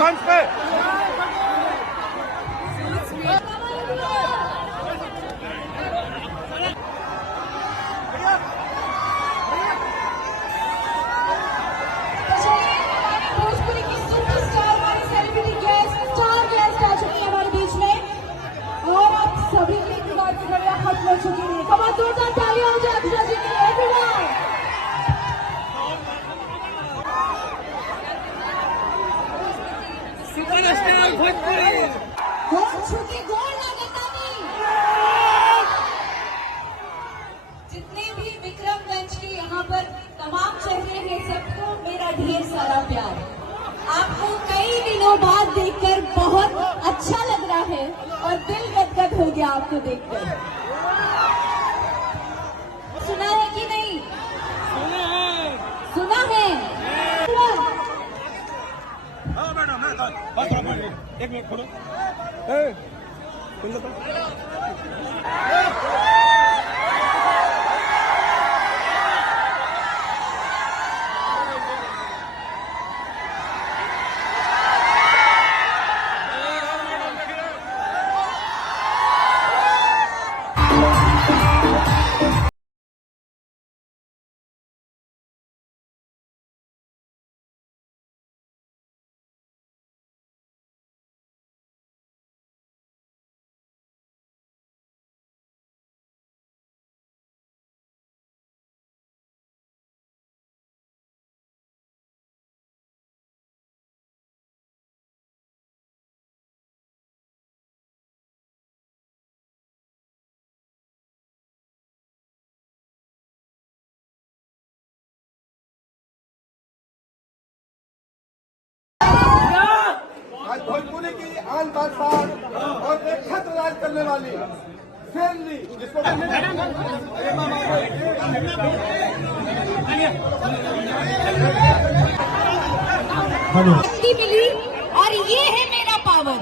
मंच पे। भोजपुरी की सुपरस्टार हमारी सेलिब्रिटी गेस्ट, 4 गेस्ट आ चुकी है हमारे बीच में और आप सभी की इंतजार की घड़ियां खत्म हो चुकी है। बहुत जोरदार तालियां हो जाए अक्षरा जी की। एवरीवन सुपरस्टार भोजपुरी बहुत छुट्टी गोल लगता नहीं। जितने भी विक्रम मंच के यहाँ पर तमाम चेहरे हैं, सबको मेरा ढेर सारा प्यार। आपको कई दिनों बाद देखकर बहुत अच्छा लग रहा है और दिल गदगद हो गया आपको देखकर। सुना है कि नहीं? सुना है। हाँ मैडम, एक मिनट खोलो। आज भोजपुरी की आन बादशाह और एक छत्र राज करने वाली शेरनी, जिसको मिली और ये है मेरा पावर।